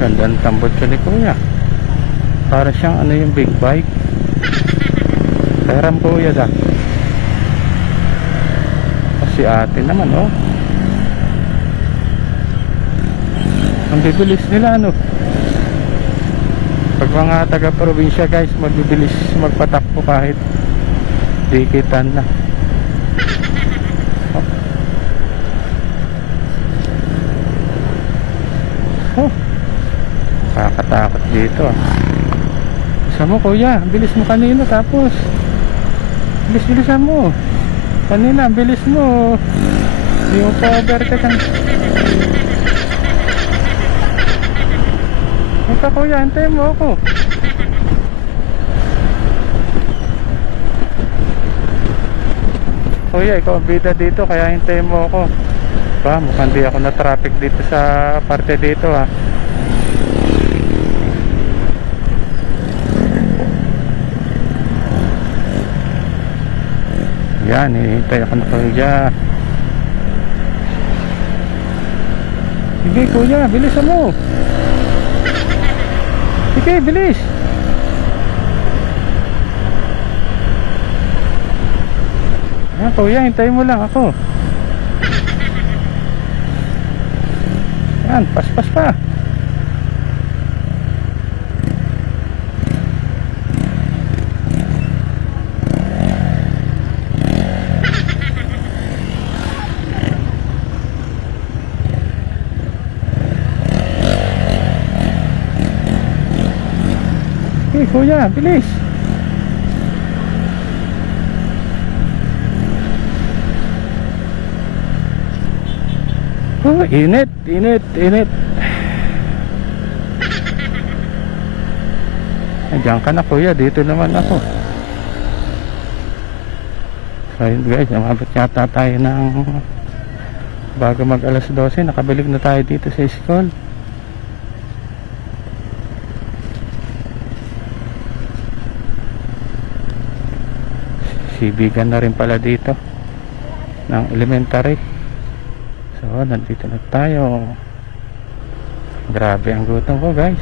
Ganda ng tambot ka ni kuya. Para siyang ano yung big bike. Peram kuya da. Si ate naman oh. Ang bibilis nila ano. Pag mga taga-probinsya guys, magbibilis magpatakbo kahit dikitan na. Oh. Kakatakot dito ah. Isa mo kuya, bilis mo kanina tapos bilis-bilisan mo. Kanina, bilis mo. Hindi mo pa overtake ang... Ito kuya, hintayin mo ako. Kuya, ikaw ang bida dito, kaya hintayin mo ako. Ba, mukhang di ako na traffic dito sa parte dito ha. Yan, hintay ako na kuya. Sige kuya, bilisan mo. Sige, bilis. Yan kuya, hintayin mo lang ako. Yan, paspas pa. Okay, kuya, bilis. Oh, init. Diyan ka na kuya, dito naman ako. So yun guys, umabot yata tayo ng bago mag alas 12, nakabalik na tayo dito sa school. Sibigan na rin pala dito ng elementary. So nandito na tayo. Grabe ang gutom ko guys.